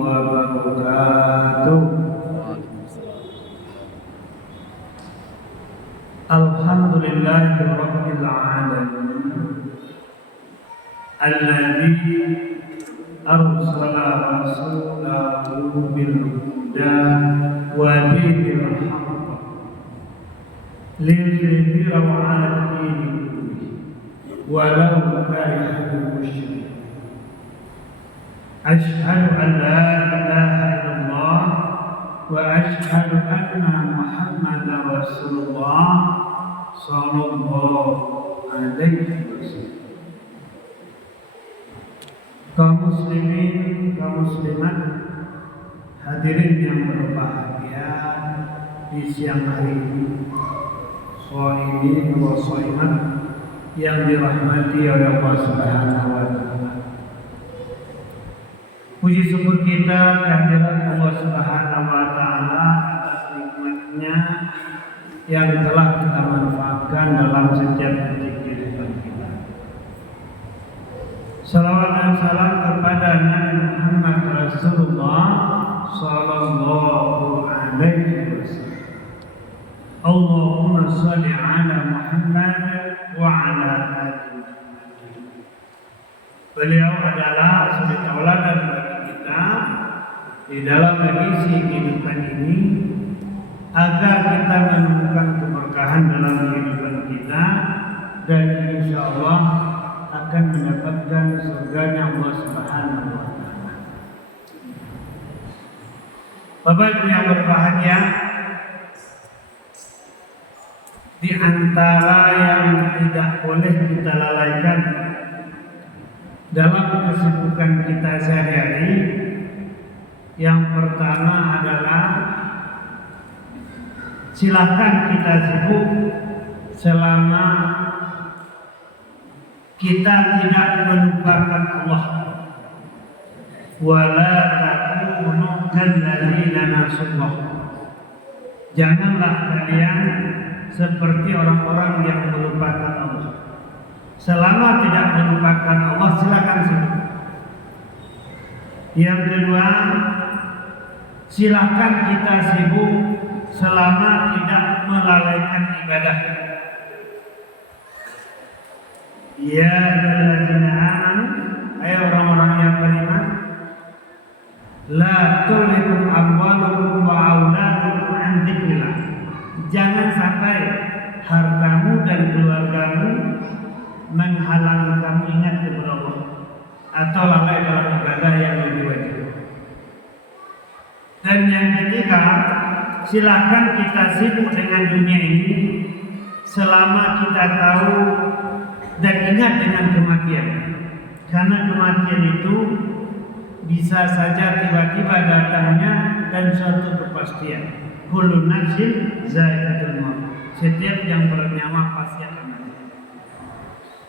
wabarakatuh. Alhamdulillahirabbil alamin. Alladzi arsala rasulahu bil huda wa dinil haqq liyudhhirahu 'ala ad-dini walau karihal musyrikun. Asyhadu an la ilaha illallah wa asyhadu anna Muhammadar Rasulullah sallallahu alaihi wasallam. Kaum muslimin, kaum muslimat, hadirin yang berbahagia di siang hari ini, shaimin wa shaimat yang dirahmati oleh Allah Subhanahu wa taala. Puji syukur kita kehadiran Allah Subhanahu wa taala atas nikmatnya yang telah kita manfaatkan dalam setiap detik kehidupan kita. Salawat dan salam kepada Nabi Muhammad Rasulullah sallallahu alaihi wasallam. Allahumma shalli ala Muhammad wa ala ali Muhammad. Beliau adalah suri tauladan bagi kita di dalam mengisi kehidupan ini agar kita menemukan keberkahan dalam kehidupan kita dan insyaallah akan mendapatkan surganya Allah Subhanahu wa taala. Bapak Ibu yang berbahagia, di antara yang tidak boleh kita lalaikan dalam kesibukan kita sehari-hari, yang pertama adalah silakan kita sibuk selama kita tidak melupakan Allah. Wala takunu kalladzina nasullah. Janganlah kalian seperti orang-orang yang melupakan Allah. Selama tidak melupakan Allah, silakan sibuk. Yang kedua, silakan kita sibuk selama tidak melalaikan ibadah. Ya ayyuhalladzina amanu, hai orang-orang yang beriman, la tulhikum amwalukum wa auladukum an dzikrillah. Jangan sampai hartamu dan keluargamu menghalangi kamu ingat kepada Allah atau lalai dalam ibadah yang lebih wajib. Dan yang ketiga, silakan kita sibuk dengan dunia ini selama kita tahu dan ingat dengan kematian. Karena kematian itu bisa saja tiba-tiba datangnya dan suatu kepastian. Kullu nafsin za'iqatul maut. Setiap yang bernyawa pasti akan mati.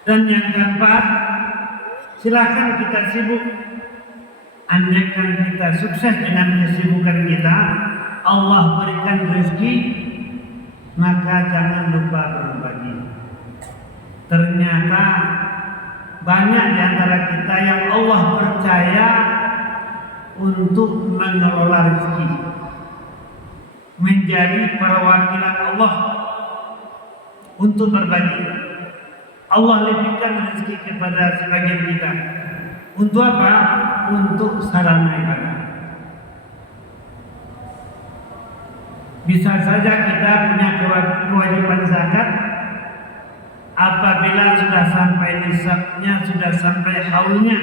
Dan yang keempat, silakan kita sibuk. Andaikan kita sukses dengan kesibukan kita, Allah berikan rezeki, maka jangan lupa berbagi. Ternyata banyak di antara kita yang Allah percaya untuk mengelola rezeki, menjadi perwakilan Allah untuk berbagi. Allah lebihkan rezeki kepada sebagian kita. Untuk apa? Untuk sarana ibadah. Bisa saja kita punya kewajiban zakat, apabila sudah sampai nisabnya, sudah sampai haulnya.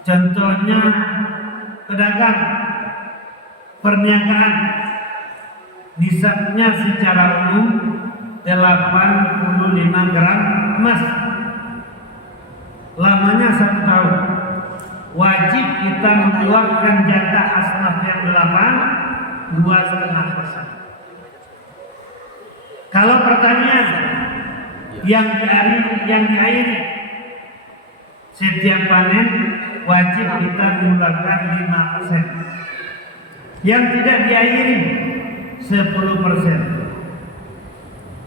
Contohnya pedagang, perniagaan, nisabnya secara umum 85 gram emas, lamanya 1 tahun. Wajib kita mengeluarkan jatah asnaf yang 8, 2,5%. Kalau pertanian yang diairi, setiap panen wajib kita mengeluarkan 5%. Yang tidak diairi 10%.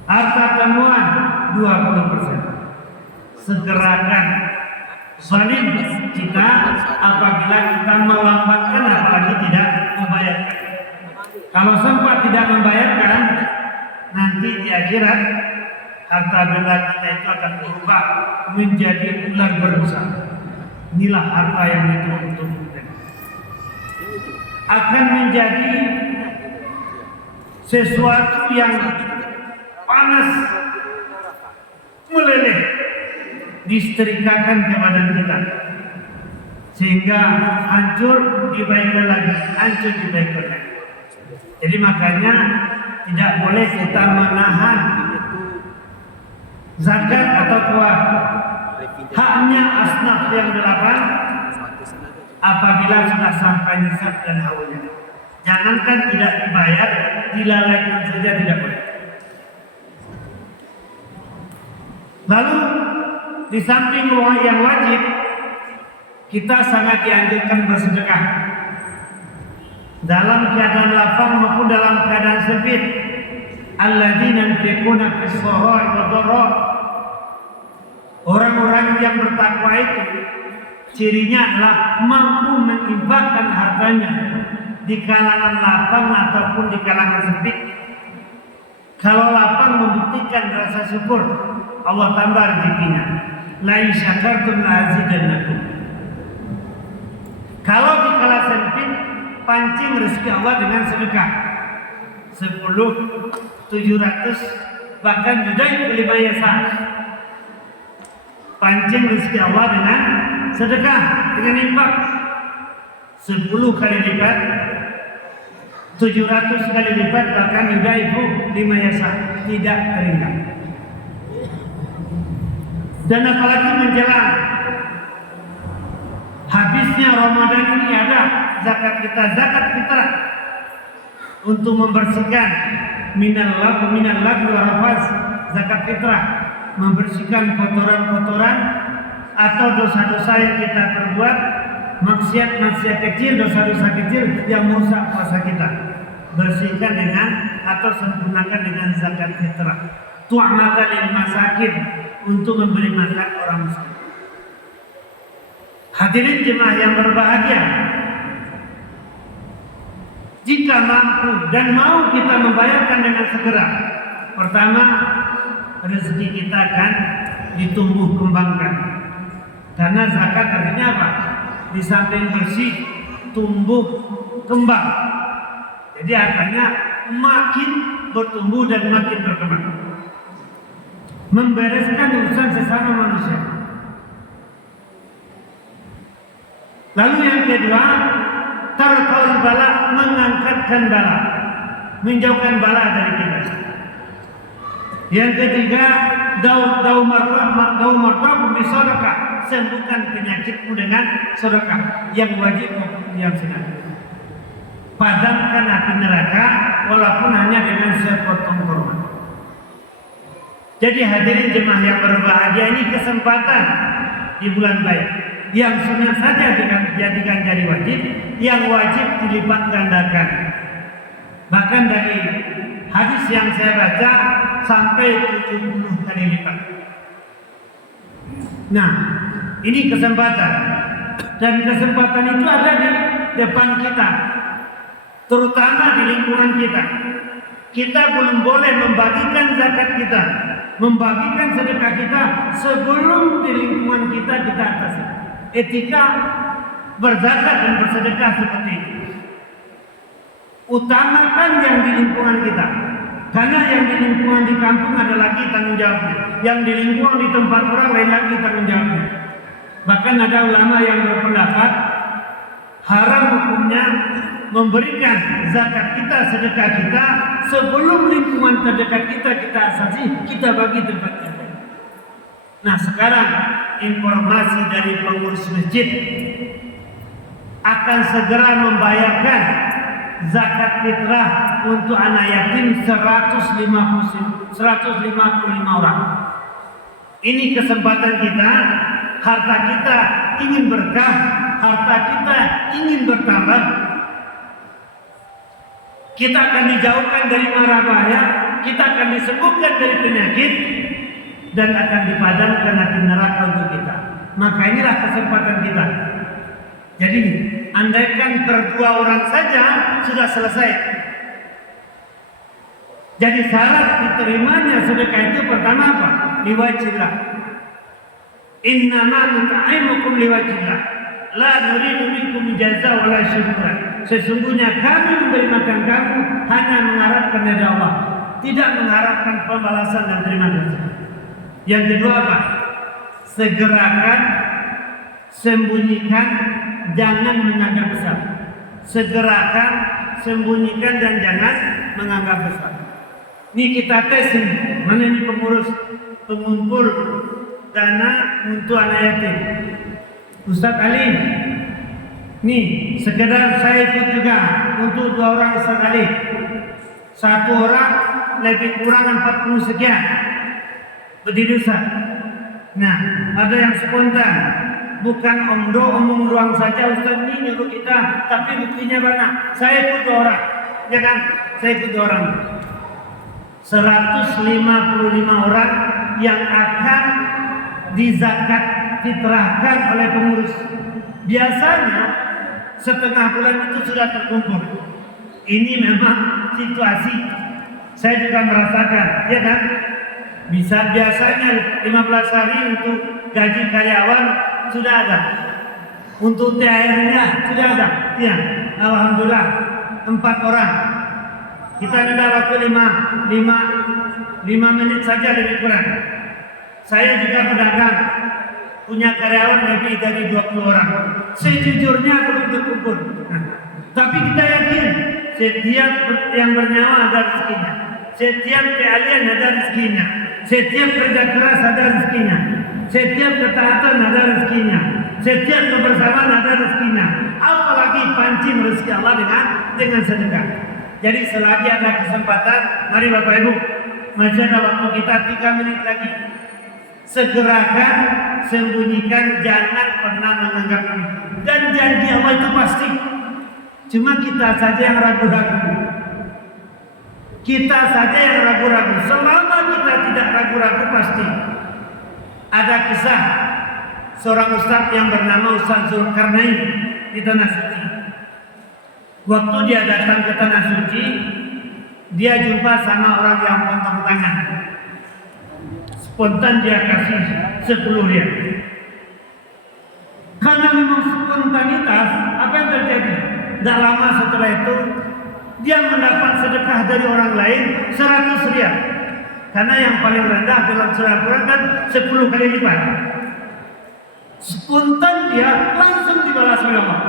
Harta temuan 20%. Segerakan zalim kita apabila kita melambatkan apalagi tidak membayarkan. Kalau sempat tidak membayarkan, nanti di akhirat harta benda kita itu akan berubah menjadi ular berbisa. Inilah harta yang dituntut. Akan menjadi sesuatu yang panas meleleh, disetrikakan ke badan kita sehingga hancur dibaikkan lagi, hancur dibaikkan lagi. Jadi makanya tidak boleh kita menahan zakat atau haknya asnaf yang 8 apabila sudah sampai nisab dan haulnya. Jangankan tidak dibayar, dilalaikan saja tidak boleh. Lalu di samping yang wajib, kita sangat dianjurkan bersedekah dalam keadaan lapang maupun dalam keadaan sempit. Alladzina yunfiquna fis-sarra'i wad-dharra. Orang-orang yang bertakwa itu cirinya adalah mampu menginfakkan hartanya di kalangan lapang ataupun di kalangan sempit. Kalau lapang membuktikan rasa syukur, Allah tambah rezekinya. La in syakartum la azidannakum. Kalau di kala sempit, pancing rezeki Allah dengan sedekah 10, 700, bahkan judai kelima yasa. Pancing rezeki Allah dengan sedekah, dengan infak 10 kali lipat, 700 kali lipat, bahkan yudaifu 5 yasa, tidak teringat. Dan apalagi menjelang habisnya Ramadan ini ada zakat fitrah untuk membersihkan minal lagwi wa rafas. Zakat fitrah membersihkan kotoran-kotoran atau dosa-dosa yang kita perbuat, maksiat kecil, dosa-dosa kecil yang merusak puasa kita. Bersihkan dengan atau sempurnakan dengan zakat fitrah. Tu'matan lil masakin, untuk memberi makan orang miskin. Hadirin jemaah yang berbahagia, jika mampu dan mau kita membayarkan dengan segera, pertama rezeki kita akan ditumbuh kembangkan. Karena zakat artinya apa? Di samping bersih, tumbuh kembang. Jadi artinya makin bertumbuh dan makin berkembang. Membereskan urusan sesama manusia. Lalu yang kedua, tarqaul bala, mengangkatkan bala, menjauhkan bala dari kita. Yang ketiga, daum martabun bisadaqah, sembuhkan penyakitmu dengan sedekah yang wajib maupun yang sunat. Padamkan api neraka walaupun hanya dengan sepotong kurma. Jadi hadirin jemaah yang berbahagia, ini kesempatan di bulan baik. Yang sunat saja dijadikan jadi wajib, yang wajib dilipat gandakan. Bahkan dari hadis yang saya baca sampai 70 kali lipat. Nah, ini kesempatan. Dan kesempatan itu ada di depan kita, terutama di lingkungan kita. Kita belum boleh membagikan zakat kita, membagikan sedekah kita sebelum di lingkungan kita atasi. Etika berzakat dan bersedekah seperti itu. Utamakan yang di lingkungan kita, karena yang di lingkungan di kampung ada lagi tanggung jawabnya, yang di lingkungan di tempat orang lain lagi tanggung jawabnya. Bahkan ada ulama yang berpendapat haram hukumnya memberikan zakat kita, sedekah kita sebelum lingkungan terdekat kita asasi, kita bagi tempat kita. Nah, sekarang informasi dari pengurus masjid akan segera membayarkan zakat fitrah untuk anak yatim 155 orang. Ini kesempatan kita, harta kita ingin berkah, harta kita ingin bertambah. Kita akan dijauhkan dari mara bahaya, kita akan disembuhkan dari penyakit, dan akan dipadamkan api neraka untuk kita. Maka inilah kesempatan kita. Jadi andaikan berdua orang saja sudah selesai. Jadi syarat diterimanya sedekah itu pertama apa? Liwajillah. Innama nut'imukum liwajillah. La nuridu minkum jazaa wala syukran. Sesungguhnya kami memberi makan kamu hanya mengharapkan dari Allah, tidak mengharapkan pembalasan dan terima kasih. Yang kedua apa? Segerakan, sembunyikan, jangan menganggap besar. Segerakan, sembunyikan dan jangan menganggap besar. Ini kita tes ini. Mana ini pengurus, pengumpul dana untuk anak yatim? Ustaz Ali. Nih, sekedar saya ikut juga untuk 2 orang Ustaz Ali. 1 orang lebih kurang 40 sekian. Berdiri Ustaz. Nah, ada yang spontan. Bukan omong doang saja Ustaz ini nyuruh kita, tapi buktinya banyak. Saya ikut 2 orang. Ya kan? Saya ikut 2 orang. 155 orang yang akan dizakat fitrahkan oleh pengurus. Biasanya setengah bulan itu sudah terkumpul. Ini memang situasi. Saya juga merasakan, ya kan? Biasanya 15 hari untuk gaji karyawan sudah ada. Untuk THR-nya sudah ada. Ya, alhamdulillah 4 orang. Kita juga waktu 5 menit saja lebih kurang. Saya juga pedagang, punya karyawan lebih dari 20 orang. Sejujurnya belum terkumpul. Tapi kita yakin setiap yang bernyawa ada rezekinya. Setiap keahlian ada rezekinya. Setiap kerja keras ada rezekinya. Setiap ketaatan ada rezekinya. Setiap kebersamaan ada rezekinya. Apalagi pancing rezeki Allah dengan sedekah. Jadi selagi ada kesempatan, mari Bapak Ibu, masih ada waktu kita 3 menit lagi. Segerakan, sembunyikan, jangan pernah menganggap ini. Dan janji Allah itu pasti. Cuma kita saja yang ragu-ragu. Kita saja yang ragu-ragu. Selama kita tidak ragu-ragu pasti. Ada kisah seorang ustaz yang bernama Ustaz Zulkarnain di Tanah Suci. Waktu dia datang ke Tanah Suci, dia jumpa sama orang yang potong tangan. Spontan dia kasih 10 rial. Karena memang spontanitas, apa yang terjadi? Tidak lama setelah itu, dia mendapat sedekah dari orang lain 100 rial. Karena yang paling rendah dalam surah Al-Quran kan 10 kali lipat. Spontan dia langsung dibalas oleh Allah.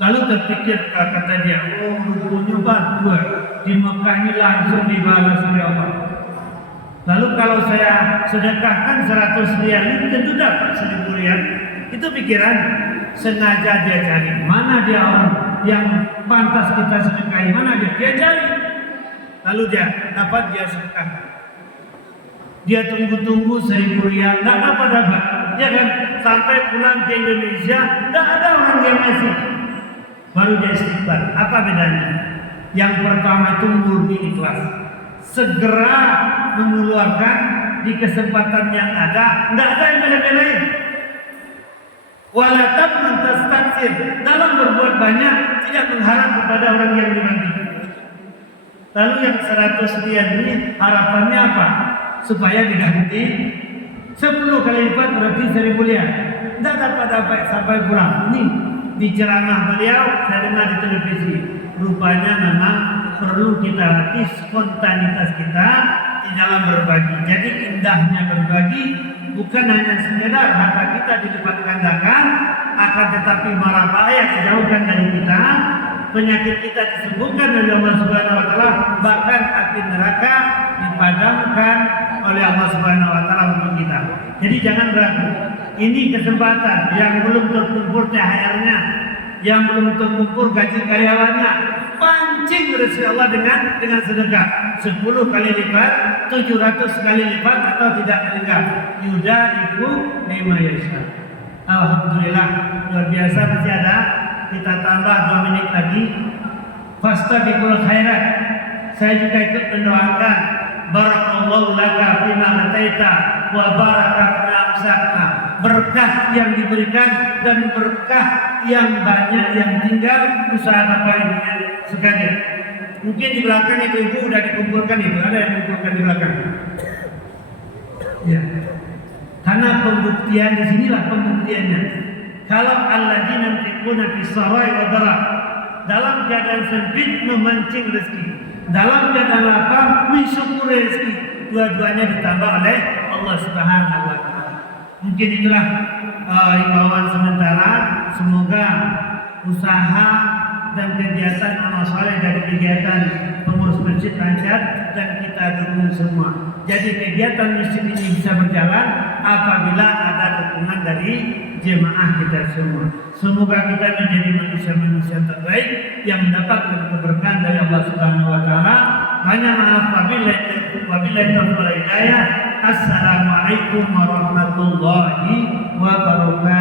Lalu terpikir, kata dia, oh rupanya bagus, di Mekah ini langsung dibalas oleh Allah. Lalu kalau saya sedekahkan 100 rial itu tentu dapat 1000 rial. Itu pikiran, sengaja dia cari. Mana dia orang yang pantas kita sedekahi, mana dia cari. Lalu dia dapat, dia sedekah. Dia tunggu-tunggu 1000 rial, tidak dapat. Ya kan, sampai pulang ke Indonesia, tidak ada orang yang ngasih. Baru dia istighfar. Apa bedanya? Yang pertama itu murni ikhlas. Segera mengeluarkan di kesempatan yang ada, tidak ada yang bela-belain. Walatab tastaksir, dalam berbuat banyak tidak mengharap kepada orang yang dibantu. Lalu yang 100 rial ini harapannya apa? Supaya diganti 10 kali lipat, berarti 1000 rial. Tidak dapat sampai pulang. Ini di ceramah beliau saya dengar di televisi. Rupanya memang perlu kita latih spontanitas kita di dalam berbagi. Jadi indahnya berbagi bukan hanya sekedar harta kita dilipat gandakan, akan tetapi mara bahaya dijauhkan dari kita, penyakit kita disembuhkan oleh Allah Subhanahu wa taala, bahkan api neraka dipadamkan oleh Allah Subhanahu wa taala untuk kita. Jadi jangan ragu. Ini kesempatan yang belum terkumpul THR-nya, yang belum terkumpul gaji karyawannya, pancing rezeki Allah dengan sedekah 10 kali lipat, 700 kali lipat atau tidak meninggal. Yuda ibu lima yasa. Alhamdulillah luar biasa, masih ada. Kita tambah 2 menit lagi. Fastabiqul khairat. Saya juga ikut mendoakan barakallahu laka fima ataita wa barakatna amsakna. Berkah yang diberikan dan berkah yang banyak yang tinggal. Usaha Bapak Ibu sekalian. Mungkin di belakang ibu-ibu udah dikumpulkan itu, ada yang dikumpulkan di belakang. Ya. Karena pembuktian di sinilah pembuktiannya. Kalau alladzina yunfiquna fis sarai wa dharra, dalam keadaan sempit memancing rezeki, dalam keadaan lapang mensyukuri rezeki, dua-duanya ditambah oleh Allah Subhanahu wa taala. Mungkin itulah himbauan sementara. Semoga usaha dan kegiatan amal saleh dari kegiatan pengurus masjid lancar dan kita dukung semua. Jadi kegiatan masjid ini bisa berjalan apabila ada dukungan dari jemaah kita semua. Semoga kita menjadi manusia-manusia terbaik yang mendapatkan keberkahan dari Allah Subhanahu wa taala. Banyak maaf wabillahi taufiq. Assalamualaikum warahmatullahi wabarakatuh.